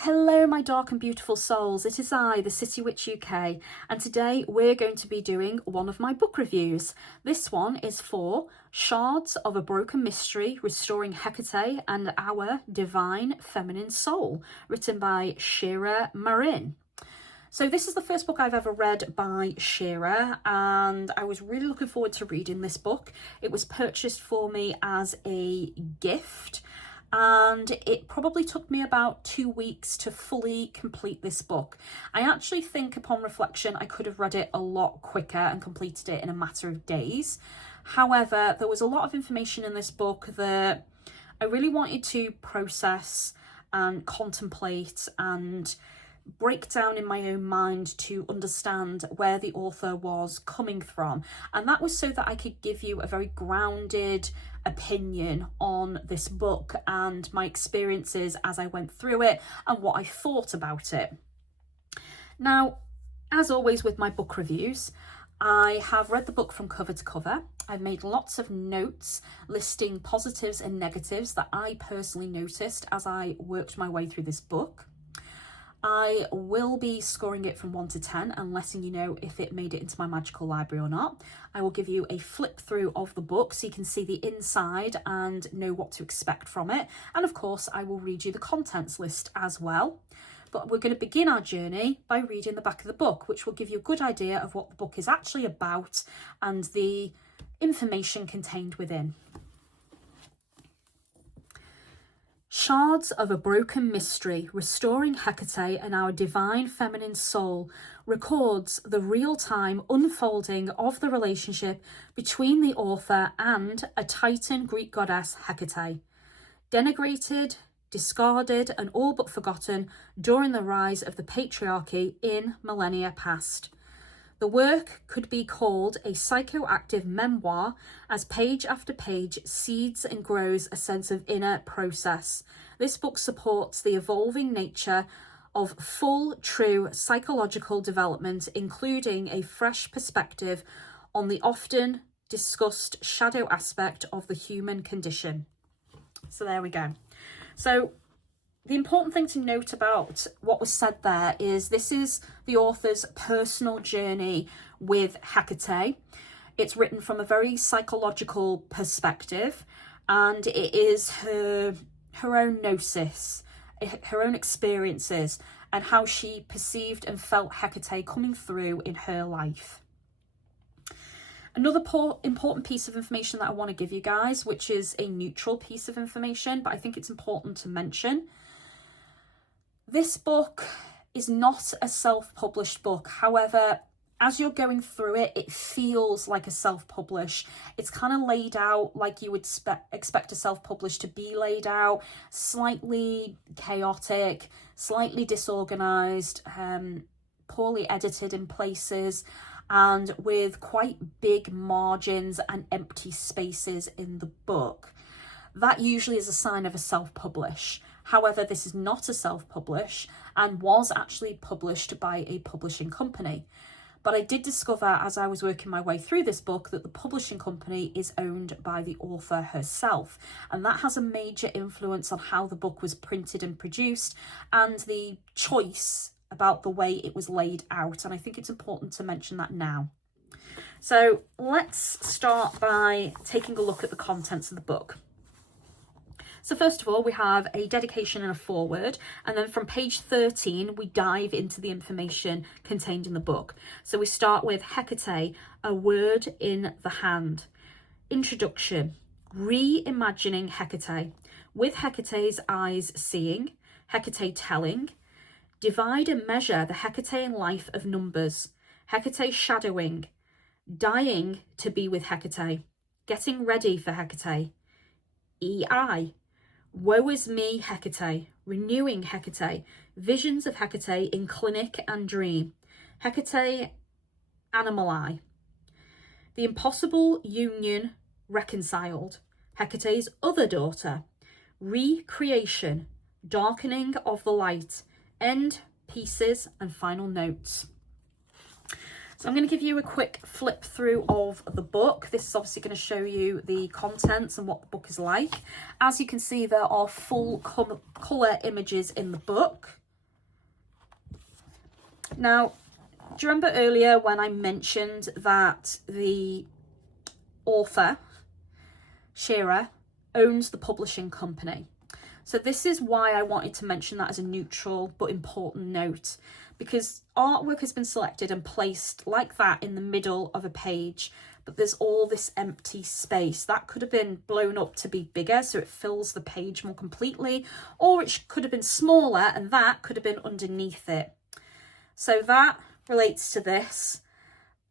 Hello my dark and beautiful souls, it is I, the City Witch UK, and today we're going to be doing one of my book reviews. This one is for Shards of a Broken Mystery, Restoring Hekate and Our Divine Feminine Soul, written by Shira Marin. So this is the first book I've ever read by Shira, and I was really looking forward to reading this book. It was purchased for me as a gift, and it probably took me about 2 weeks to fully complete this book. I actually think upon reflection I could have read it a lot quicker and completed it in a matter of days. However, there was a lot of information in this book that I really wanted to process and contemplate and break down in my own mind to understand where the author was coming from, and that was so that I could give you a very grounded opinion on this book and my experiences as I went through it and what I thought about it. Now, as always with my book reviews, I have read the book from cover to cover. I've made lots of notes listing positives and negatives that I personally noticed as I worked my way through this book. I will be scoring it from 1 to 10 and letting you know if it made it into my magical library or not. I will give you a flip through of the book so you can see the inside and know what to expect from it. And of course, I will read you the contents list as well. But we're going to begin our journey by reading the back of the book, which will give you a good idea of what the book is actually about and the information contained within. Shards of a Broken Mystery, Restoring Hekate and Our Divine Feminine Soul records the real-time unfolding of the relationship between the author and a Titan Greek goddess Hekate, denigrated, discarded and all but forgotten during the rise of the patriarchy in millennia past. The work could be called a psychoactive memoir as page after page seeds and grows a sense of inner process. This book supports the evolving nature of full, true psychological development, including a fresh perspective on the often discussed shadow aspect of the human condition. So there we go. So the important thing to note about what was said there is this is the author's personal journey with Hekate. It's written from a very psychological perspective, and it is her own gnosis, her own experiences, and how she perceived and felt Hekate coming through in her life. Another important piece of information that I want to give you guys, which is a neutral piece of information, but I think it's important to mention. This book is not a self-published book. However, as you're going through it, it feels like a self-publish. It's kind of laid out like you would expect a self-publish to be laid out, slightly chaotic, slightly disorganized, poorly edited in places, and with quite big margins and empty spaces in the book. That usually is a sign of a self-publish. However, this is not a self-publish and was actually published by a publishing company. But I did discover as I was working my way through this book that the publishing company is owned by the author herself. And that has a major influence on how the book was printed and produced and the choice about the way it was laid out. And I think it's important to mention that now. So let's start by taking a look at the contents of the book. So first of all, we have a dedication and a foreword, and then from page 13, we dive into the information contained in the book. So we start with Hekate, a word in the hand. Introduction, reimagining Hekate, with Hekate's eyes seeing, Hekate telling, divide and measure the Hekatean life of numbers, Hekate shadowing, dying to be with Hekate, getting ready for Hekate, EI, woe is me, Hekate, renewing Hekate, visions of Hekate in clinic and dream, Hekate animali, the impossible union reconciled, Hekate's other daughter, recreation, darkening of the light, end, pieces, and final notes. So I'm going to give you a quick flip through of the book. This is obviously going to show you the contents and what the book is like. As you can see, there are full colour images in the book. Now, do you remember earlier when I mentioned that the author, Shira, owns the publishing company? So this is why I wanted to mention that as a neutral but important note, because artwork has been selected and placed like that in the middle of a page, but there's all this empty space. That could have been blown up to be bigger so it fills the page more completely, or it could have been smaller and that could have been underneath it. So that relates to this,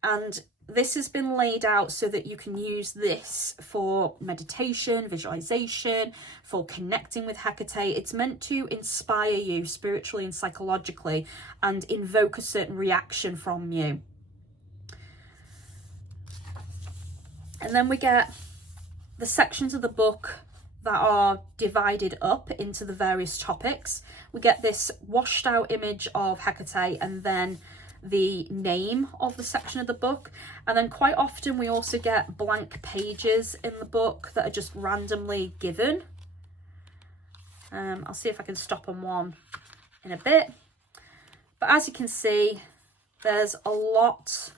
and this has been laid out so that you can use this for meditation, visualization, for connecting with Hekate. It's meant to inspire you spiritually and psychologically and invoke a certain reaction from you. And then we get the sections of the book that are divided up into the various topics. We get this washed out image of Hekate and then the name of the section of the book, and then quite often we also get blank pages in the book that are just randomly given. I'll see if I can stop on one in a bit, but as you can see, there's a lot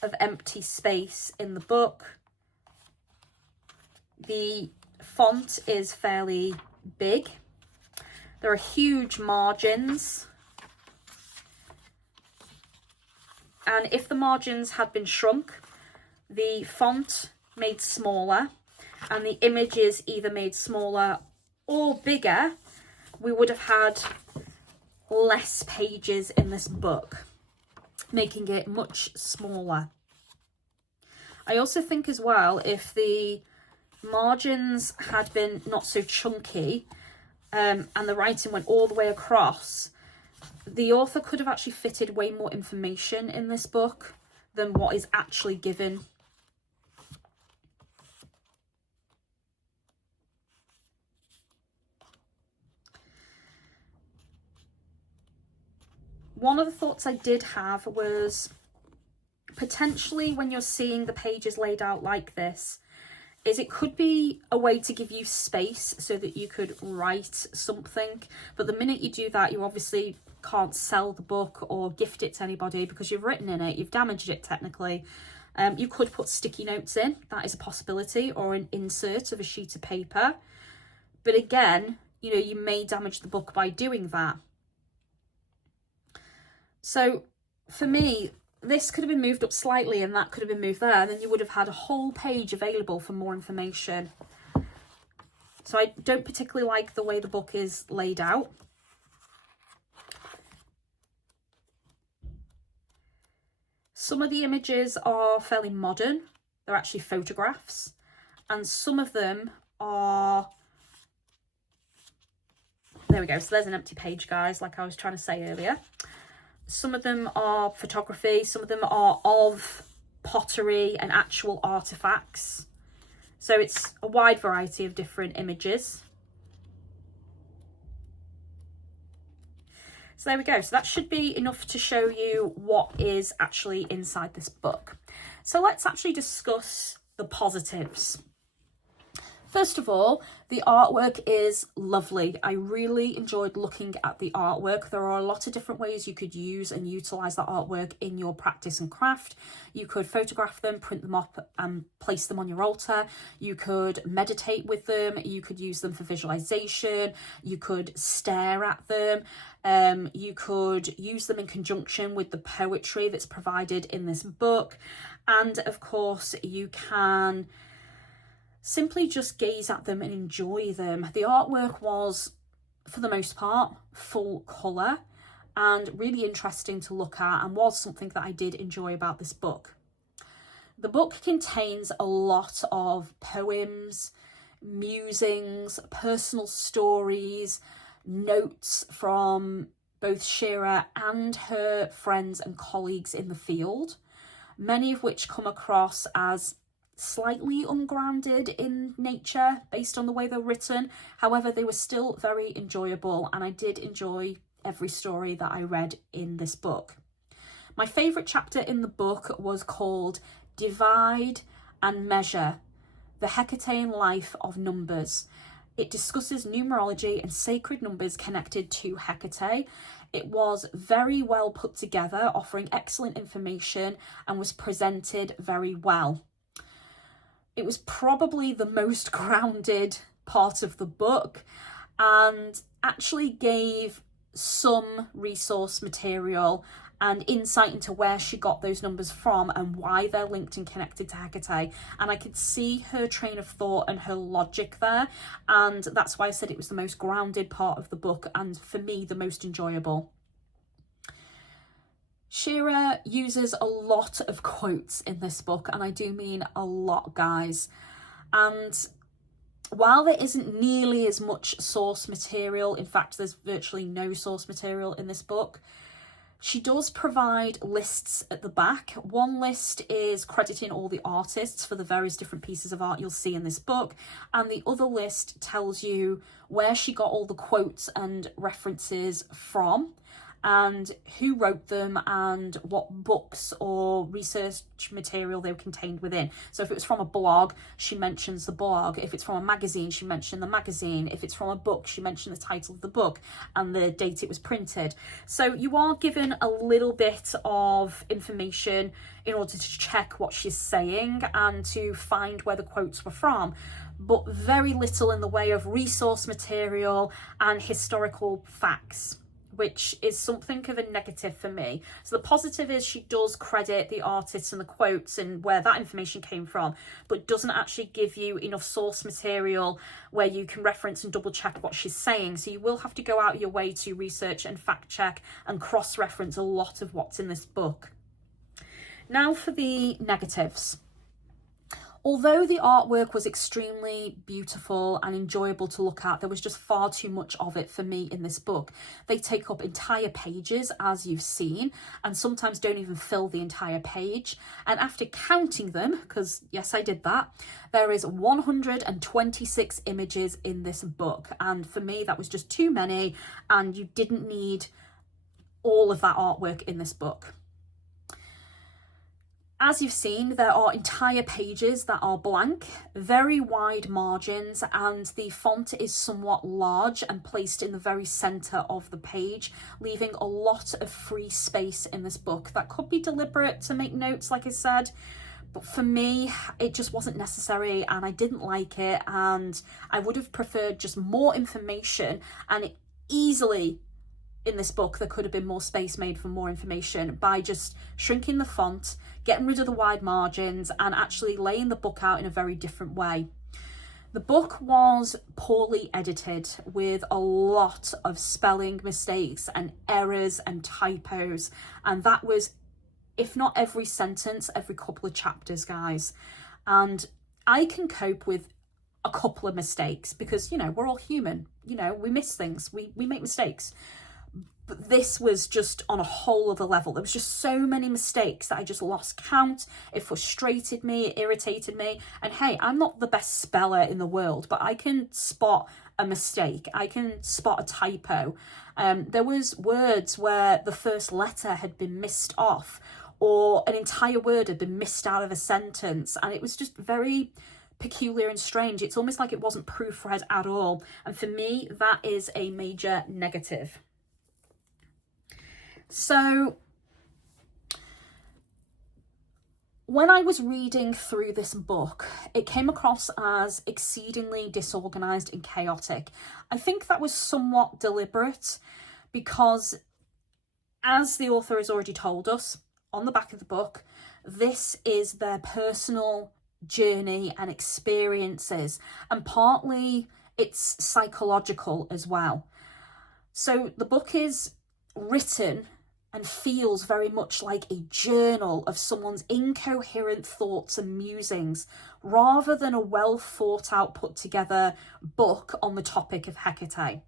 of empty space in the book. The font is fairly big. There are huge margins. And if the margins had been shrunk, the font made smaller, and the images either made smaller or bigger, we would have had less pages in this book, making it much smaller. I also think as well, if the margins had been not so chunky and the writing went all the way across, the author could have actually fitted way more information in this book than what is actually given. One of the thoughts I did have was potentially when you're seeing the pages laid out like this, is it could be a way to give you space so that you could write something. But the minute you do that, you obviously can't sell the book or gift it to anybody because you've written in it, you've damaged it technically. You could put sticky notes in, that is a possibility, or an insert of a sheet of paper. But again, you know, you may damage the book by doing that. So for me, this could have been moved up slightly and that could have been moved there, and then you would have had a whole page available for more information. So I don't particularly like the way the book is laid out. Some of the images are fairly modern. They're actually photographs, and some of them are... There we go. So there's an empty page, guys, like I was trying to say earlier. Some of them are photography, some of them are of pottery and actual artifacts. So it's a wide variety of different images. So there we go. So that should be enough to show you what is actually inside this book. So let's actually discuss the positives. First of all, the artwork is lovely. I really enjoyed looking at the artwork. There are a lot of different ways you could use and utilize that artwork in your practice and craft. You could photograph them, print them up and place them on your altar. You could meditate with them. You could use them for visualization. You could stare at them. You could use them in conjunction with the poetry that's provided in this book. And of course, you can simply just gaze at them and enjoy them. The artwork was, for the most part, full colour and really interesting to look at, and was something that I did enjoy about this book. The book contains a lot of poems, musings, personal stories, notes from both Shira and her friends and colleagues in the field, many of which come across as slightly ungrounded in nature based on the way they're written. However, they were still very enjoyable, and I did enjoy every story that I read in this book. My favourite chapter in the book was called Divide and Measure, the Hecatean Life of Numbers. It discusses numerology and sacred numbers connected to Hekate. It was very well put together, offering excellent information, and was presented very well. It was probably the most grounded part of the book, and actually gave some resource material and insight into where she got those numbers from and why they're linked and connected to Hekate. And I could see her train of thought and her logic there, and that's why I said it was the most grounded part of the book, and for me the most enjoyable. Shira uses a lot of quotes in this book, and I do mean a lot, guys. And while there isn't nearly as much source material, in fact there's virtually no source material in this book, she does provide lists at the back. One list is crediting all the artists for the various different pieces of art you'll see in this book, and the other list tells you where she got all the quotes and references from, and who wrote them and what books or research material they were contained within. So if it was from a blog, she mentions the blog. If it's from a magazine, she mentioned the magazine. If it's from a book, she mentioned the title of the book and the date it was printed. So you are given a little bit of information in order to check what she's saying and to find where the quotes were from, but very little in the way of resource material and historical facts, which is something of a negative for me. So the positive is she does credit the artists and the quotes and where that information came from, but doesn't actually give you enough source material where you can reference and double check what she's saying. So you will have to go out of your way to research and fact check and cross-reference a lot of what's in this book. Now for the negatives. Although the artwork was extremely beautiful and enjoyable to look at, there was just far too much of it for me in this book. They take up entire pages, as you've seen, and sometimes don't even fill the entire page. And after counting them, because yes, I did that, there is 126 images in this book. And for me, that was just too many, and you didn't need all of that artwork in this book. As you've seen, there are entire pages that are blank, very wide margins, and the font is somewhat large and placed in the very centre of the page, leaving a lot of free space in this book. That could be deliberate to make notes, like I said, but for me, it just wasn't necessary and I didn't like it, and I would have preferred just more information, and easily in this book there could have been more space made for more information by just shrinking the font, getting rid of the wide margins, and actually laying the book out in a very different way. The book was poorly edited with a lot of spelling mistakes and errors and typos, and that was, if not every sentence, every couple of chapters, guys. And I can cope with a couple of mistakes because, you know, we're all human, you know, we miss things, we make mistakes. But this was just on a whole other level. There was just so many mistakes that I just lost count. It frustrated me, it irritated me. And hey, I'm not the best speller in the world, but I can spot a mistake. I can spot a typo. There was words where the first letter had been missed off, or an entire word had been missed out of a sentence. And it was just very peculiar and strange. It's almost like it wasn't proofread at all. And for me, that is a major negative. So when I was reading through this book, it came across as exceedingly disorganized and chaotic. I think that was somewhat deliberate because, as the author has already told us on the back of the book, this is their personal journey and experiences, and partly it's psychological as well. So the book is written and feels very much like a journal of someone's incoherent thoughts and musings, rather than a well thought out, put together book on the topic of Hekate.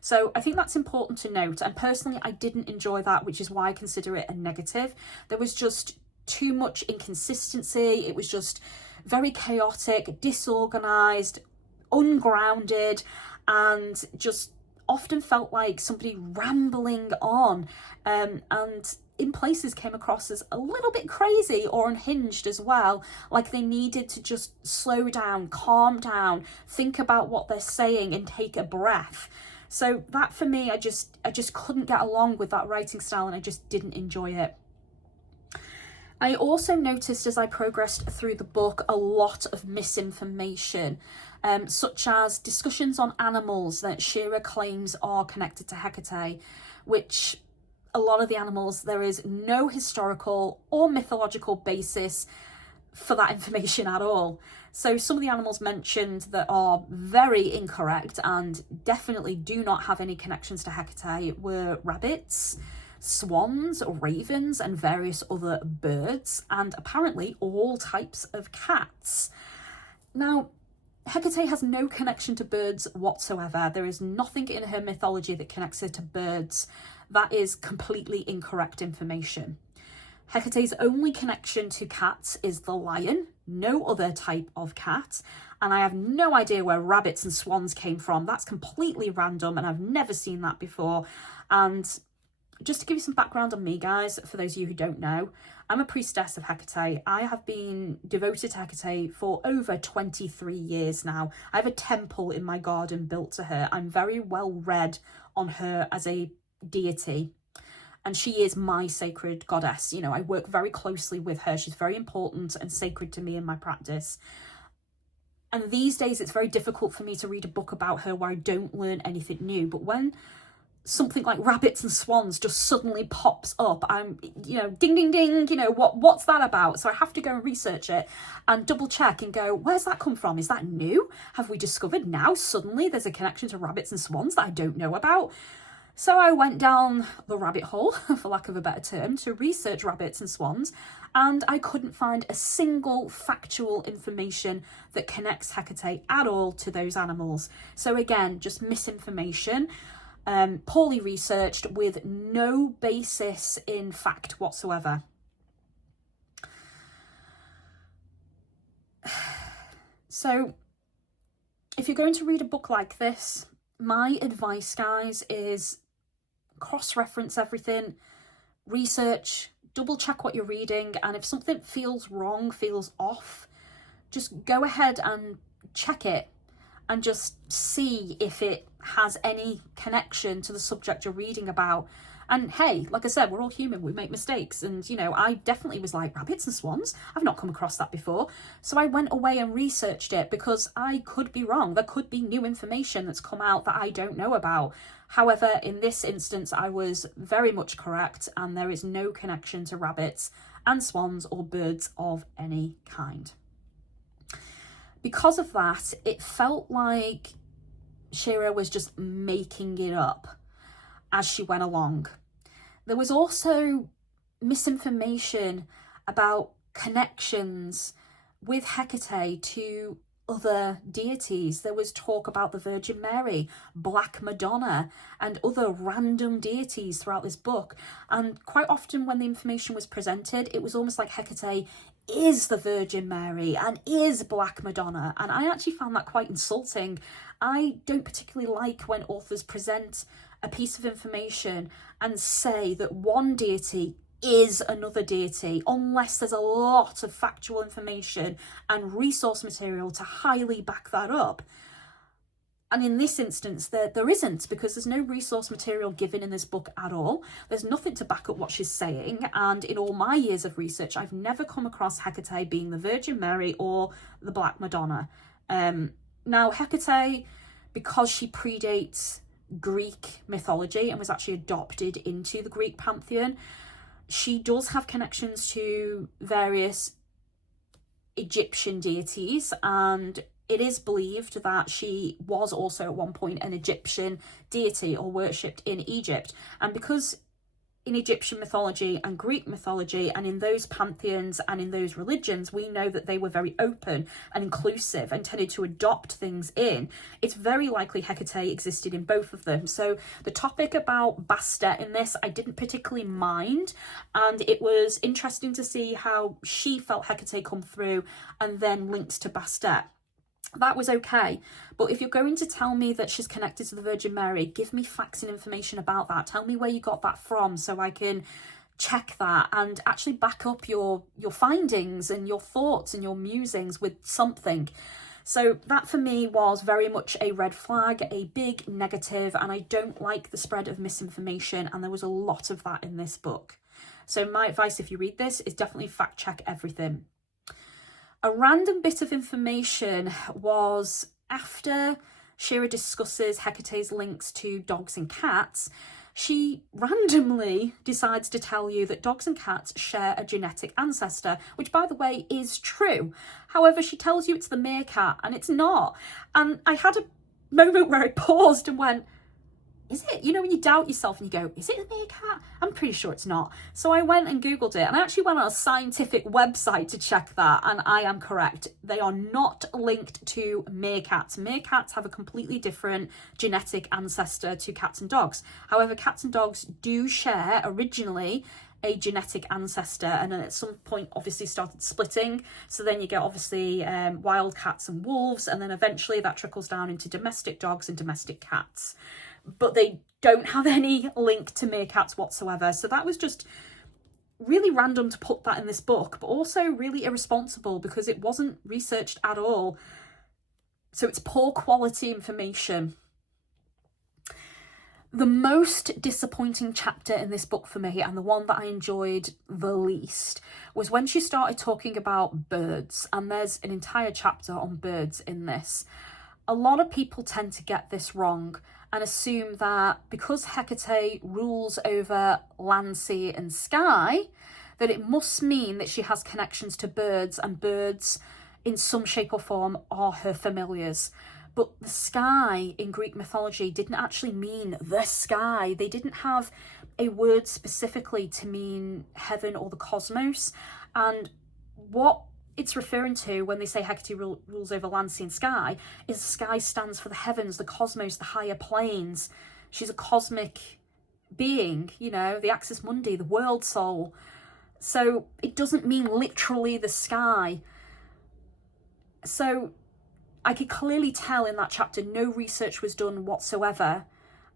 So I think that's important to note, and personally I didn't enjoy that, which is why I consider it a negative. There was just too much inconsistency. It was just very chaotic, disorganized, ungrounded, and just often felt like somebody rambling on, and in places came across as a little bit crazy or unhinged as well, like they needed to just slow down, calm down, think about what they're saying and take a breath. So that for me, I just couldn't get along with that writing style, and I just didn't enjoy it. I also noticed as I progressed through the book a lot of misinformation, such as discussions on animals that Shira claims are connected to Hekate, which a lot of the animals, there is no historical or mythological basis for that information at all. So some of the animals mentioned that are very incorrect and definitely do not have any connections to Hekate were rabbits, swans, ravens, and various other birds, and apparently all types of cats. Now, Hekate has no connection to birds whatsoever. There is nothing in her mythology that connects her to birds. That is completely incorrect information. Hecate's only connection to cats is the lion, no other type of cat, and I have no idea where rabbits and swans came from. That's completely random, and I've never seen that before. And just to give you some background on me, guys, for those of you who don't know, I'm a priestess of Hekate. I have been devoted to Hekate for over 23 years now. I have a temple in my garden built to her. I'm very well read on her as a deity, and she is my sacred goddess. You know, I work very closely with her. She's very important and sacred to me in my practice. And these days, it's very difficult for me to read a book about her where I don't learn anything new. But when something like rabbits and swans just suddenly pops up, I'm, you know, ding, ding, ding, you know, what's that about? So I have to go and research it and double check and go, where's that come from? Is that new? Have we discovered now suddenly there's a connection to rabbits and swans that I don't know about? So I went down the rabbit hole, for lack of a better term, to research rabbits and swans, and I couldn't find a single factual information that connects Hekate at all to those animals. So again, just misinformation, poorly researched with no basis in fact whatsoever. So if you're going to read a book like this, my advice, guys, is cross-reference everything, research, double check what you're reading, and if something feels wrong, feels off, just go ahead and check it and just see if it has any connection to the subject you're reading about. And hey, like I said, we're all human, we make mistakes, and you know, I definitely was like, rabbits and swans? I've not come across that before. So I went away and researched it because I could be wrong. There could be new information that's come out that I don't know about. However, in this instance, I was very much correct, and there is no connection to rabbits and swans or birds of any kind. Because of that, it felt like Shira was just making it up as she went along. There was also misinformation about connections with Hekate to other deities. There was talk about the Virgin Mary, Black Madonna, and other random deities throughout this book. And quite often when the information was presented, it was almost like Hekate is the Virgin Mary and is Black Madonna. And I actually found that quite insulting. I don't particularly like when authors present a piece of information and say that one deity is another deity, unless there's a lot of factual information and resource material to highly back that up. And in this instance, there isn't, because there's no resource material given in this book at all. There's nothing to back up what she's saying. And in all my years of research, I've never come across Hekate being the Virgin Mary or the Black Madonna. Now, Hekate, because she predates Greek mythology and was actually adopted into the Greek pantheon, she does have connections to various Egyptian deities, and it is believed that she was also at one point an Egyptian deity or worshipped in Egypt. And because in Egyptian mythology and Greek mythology and in those pantheons and in those religions, we know that they were very open and inclusive and tended to adopt things in, it's very likely Hekate existed in both of them. So the topic about Bastet in this, I didn't particularly mind, and it was interesting to see how she felt Hekate come through and then linked to Bastet. That was okay. But if you're going to tell me that she's connected to the Virgin Mary, give me facts and information about that. Tell me where you got that from so I can check that and actually back up your findings and your thoughts and your musings with something. So that for me was very much a red flag, a big negative, and I don't like the spread of misinformation, and there was a lot of that in this book. So my advice if you read this is definitely fact check everything. A random bit of information was after Shira discusses Hecate's links to dogs and cats, she randomly decides to tell you that dogs and cats share a genetic ancestor, which, by the way, is true. However, she tells you it's the meerkat, and it's not. And I had a moment where I paused and went, is it? You know, when you doubt yourself and you go, is it a meerkat? I'm pretty sure it's not. So I went and Googled it, and I actually went on a scientific website to check that, and I am correct. They are not linked to meerkats. Meerkats have a completely different genetic ancestor to cats and dogs. However, cats and dogs do share originally a genetic ancestor, and then at some point obviously started splitting. So then you get obviously wild cats and wolves, and then eventually that trickles down into domestic dogs and domestic cats. But they don't have any link to meerkats whatsoever. So that was just really random to put that in this book, but also really irresponsible because it wasn't researched at all. So it's poor quality information. The most disappointing chapter in this book for me, and the one that I enjoyed the least, was when she started talking about birds. And there's an entire chapter on birds in this. A lot of people tend to get this wrong and assume that because Hekate rules over land, sea and sky, that it must mean that she has connections to birds, and birds in some shape or form are her familiars. But the sky in Greek mythology didn't actually mean the sky. They didn't have a word specifically to mean heaven or the cosmos. And what it's referring to when they say Hekate rules over land, sea and sky is the sky stands for the heavens, the cosmos, the higher planes. She's a cosmic being, you know, the axis mundi, the world soul. So it doesn't mean literally the sky. So I could clearly tell in that chapter no research was done whatsoever,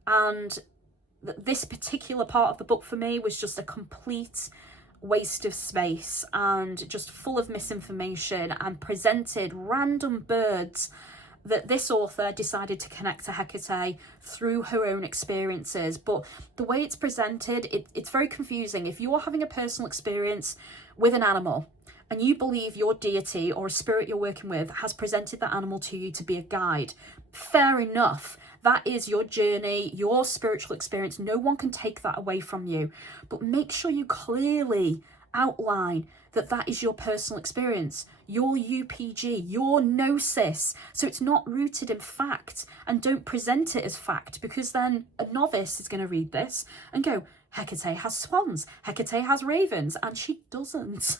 and this particular part of the book for me was just a complete waste of space and just full of misinformation, and presented random birds that this author decided to connect to Hekate through her own experiences. But the way it's presented, it's very confusing. If you're having a personal experience with an animal and you believe your deity or a spirit you're working with has presented that animal to you to be a guide, fair enough. That is your journey, your spiritual experience. No one can take that away from you. But make sure you clearly outline that that is your personal experience, your UPG, your gnosis. So it's not rooted in fact, and don't present it as fact, because then a novice is going to read this and go, Hekate has swans, Hekate has ravens, and she doesn't.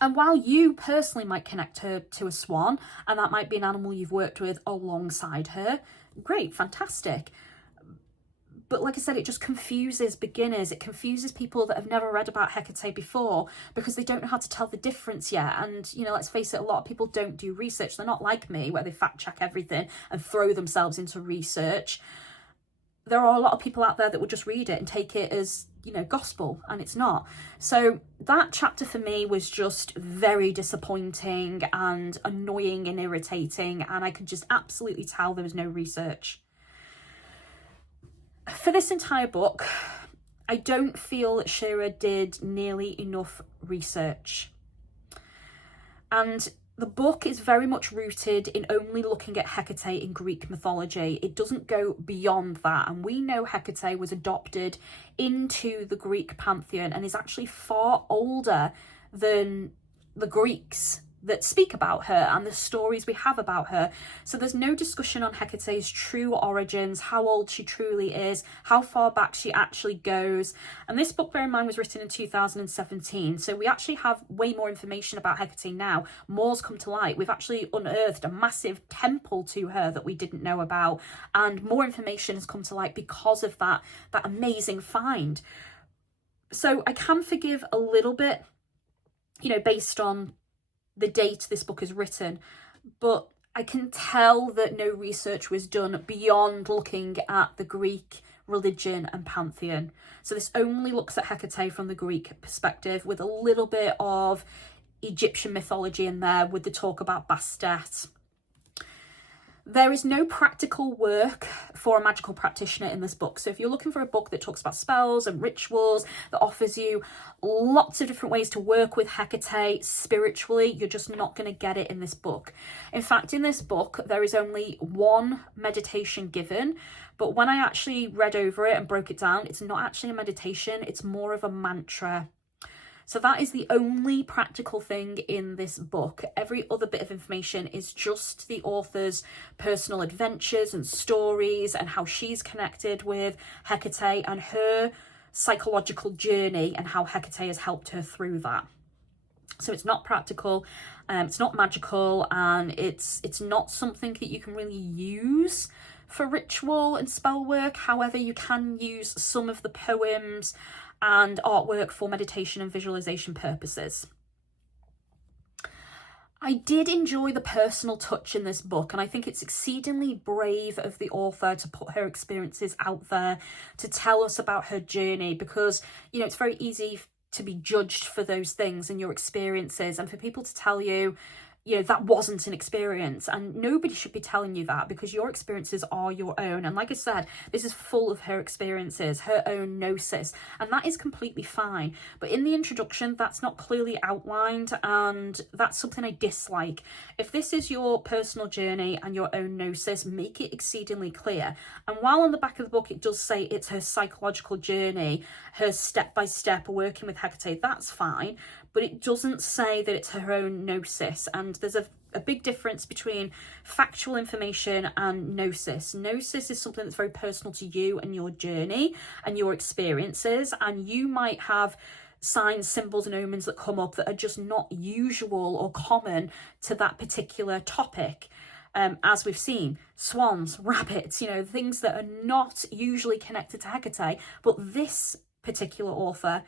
And while you personally might connect her to a swan, and that might be an animal you've worked with alongside her, great, fantastic. But like I said, it just confuses beginners. It confuses people that have never read about Hekate before because they don't know how to tell the difference yet. And, you know, let's face it, a lot of people don't do research. They're not like me, where they fact check everything and throw themselves into research. There are a lot of people out there that will just read it and take it as, you know, gospel, and it's not. So that chapter for me was just very disappointing and annoying and irritating, and I could just absolutely tell there was no research. For this entire book, I don't feel that Shira did nearly enough research. And the book is very much rooted in only looking at Hekate in Greek mythology. It doesn't go beyond that. And we know Hekate was adopted into the Greek pantheon and is actually far older than the Greeks that speak about her and the stories we have about her. So there's no discussion on Hecate's true origins, how old she truly is, how far back she actually goes. And this book, bear in mind, was written in 2017. So we actually have way more information about Hekate now. More's come to light. We've actually unearthed a massive temple to her that we didn't know about. And more information has come to light because of that amazing find. So I can forgive a little bit, you know, based on the date this book is written, but I can tell that no research was done beyond looking at the Greek religion and pantheon. So this only looks at Hekate from the Greek perspective with a little bit of Egyptian mythology in there with the talk about Bastet. There is no practical work for a magical practitioner in this book. So if you're looking for a book that talks about spells and rituals, that offers you lots of different ways to work with Hekate spiritually, you're just not going to get it in this book. In fact, in this book, there is only one meditation given, but when I actually read over it and broke it down, it's not actually a meditation, it's more of a mantra. So that is the only practical thing in this book. Every other bit of information is just the author's personal adventures and stories and how she's connected with Hekate and her psychological journey and how Hekate has helped her through that. So it's not practical, it's not magical, and it's not something that you can really use for ritual and spell work. However, you can use some of the poems and artwork for meditation and visualization purposes. I did enjoy the personal touch in this book, and I think it's exceedingly brave of the author to put her experiences out there, to tell us about her journey, because, you know, it's very easy to be judged for those things and your experiences, and for people to tell you, you know, that wasn't an experience, and nobody should be telling you that, because your experiences are your own. And like I said, this is full of her experiences, her own gnosis, and that is completely fine. But in the introduction, that's not clearly outlined, and that's something I dislike. If this is your personal journey and your own gnosis, make it exceedingly clear. And while on the back of the book it does say it's her psychological journey, her step-by-step working with Hekate, that's fine, but it doesn't say that it's her own gnosis. And there's a big difference between factual information and gnosis. Gnosis is something that's very personal to you and your journey and your experiences, and you might have signs, symbols and omens that come up that are just not usual or common to that particular topic. As we've seen, swans, rabbits, you know, things that are not usually connected to Hekate, but this particular author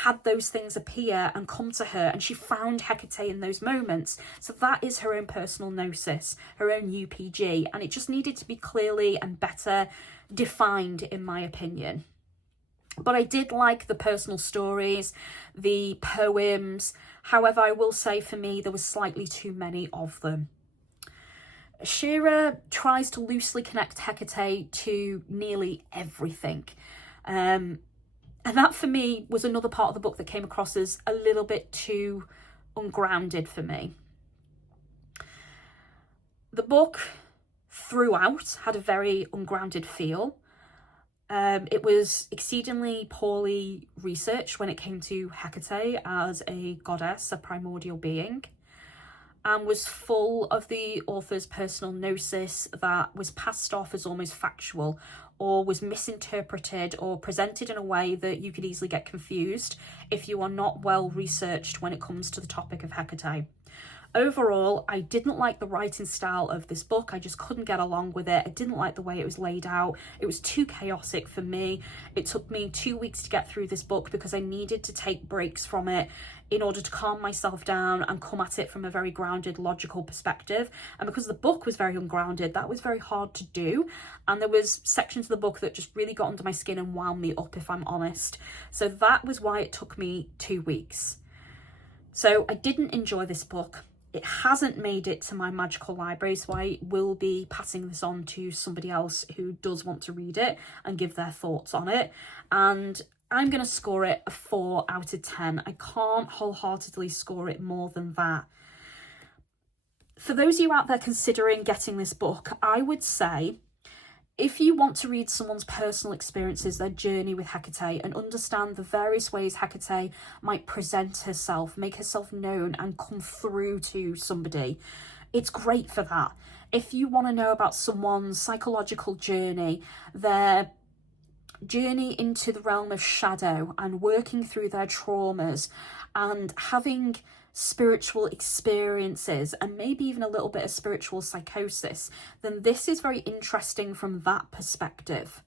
had those things appear and come to her, and she found Hekate in those moments. So that is her own personal gnosis, her own UPG, and it just needed to be clearly and better defined, in my opinion. But I did like the personal stories, the poems. However, I will say for me, there was slightly too many of them. Shira tries to loosely connect Hekate to nearly everything. And that for me was another part of the book that came across as a little bit too ungrounded for me. The book throughout had a very ungrounded feel. It was exceedingly poorly researched when it came to Hekate as a goddess, a primordial being, and was full of the author's personal gnosis that was passed off as almost factual, or was misinterpreted or presented in a way that you could easily get confused if you are not well researched when it comes to the topic of Hekate. Overall, I didn't like the writing style of this book. I just couldn't get along with it. I didn't like the way it was laid out. It was too chaotic for me. It took me 2 weeks to get through this book because I needed to take breaks from it in order to calm myself down and come at it from a very grounded, logical perspective. And because the book was very ungrounded, that was very hard to do. And there was sections of the book that just really got under my skin and wound me up, if I'm honest. So that was why it took me 2 weeks. So I didn't enjoy this book. It hasn't made it to my magical library, so I will be passing this on to somebody else who does want to read it and give their thoughts on it. And I'm going to score it a 4 out of 10. I can't wholeheartedly score it more than that. For those of you out there considering getting this book, I would say, if you want to read someone's personal experiences, their journey with Hekate, and understand the various ways Hekate might present herself, make herself known and come through to somebody, it's great for that. If you want to know about someone's psychological journey, their journey into the realm of shadow and working through their traumas and having spiritual experiences and maybe even a little bit of spiritual psychosis, then this is very interesting from that perspective.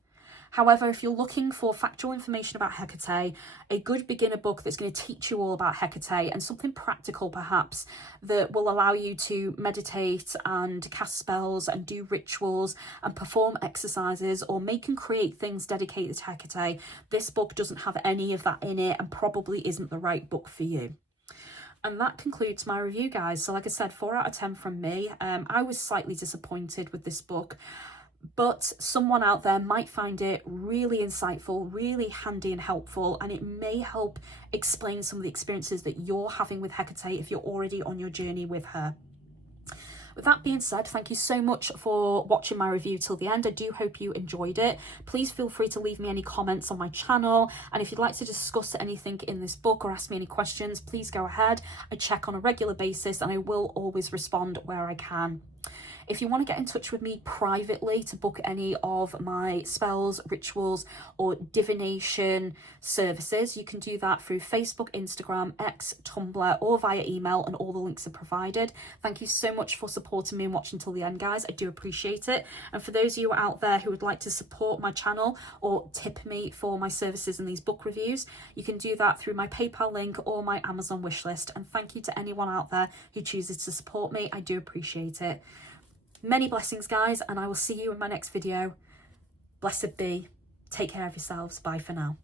However, if you're looking for factual information about Hekate, a good beginner book that's going to teach you all about Hekate and something practical perhaps that will allow you to meditate and cast spells and do rituals and perform exercises or make and create things dedicated to Hekate, this book doesn't have any of that in it and probably isn't the right book for you. And that concludes my review, guys. So like I said, 4 out of 10 from me. I was slightly disappointed with this book, but someone out there might find it really insightful, really handy and helpful, and it may help explain some of the experiences that you're having with Hekate if you're already on your journey with her. With that being said, thank you so much for watching my review till the end. I do hope you enjoyed it. Please feel free to leave me any comments on my channel, and if you'd like to discuss anything in this book or ask me any questions, please go ahead. I check on a regular basis and I will always respond where I can. If you want to get in touch with me privately to book any of my spells, rituals, or divination services, you can do that through Facebook, Instagram, X, Tumblr, or via email, and all the links are provided. Thank you so much for supporting me and watching till the end, guys. I do appreciate it. And for those of you out there who would like to support my channel or tip me for my services in these book reviews, you can do that through my PayPal link or my Amazon wishlist. And thank you to anyone out there who chooses to support me. I do appreciate it. Many blessings, guys, and I will see you in my next video. Blessed be. Take care of yourselves. Bye for now.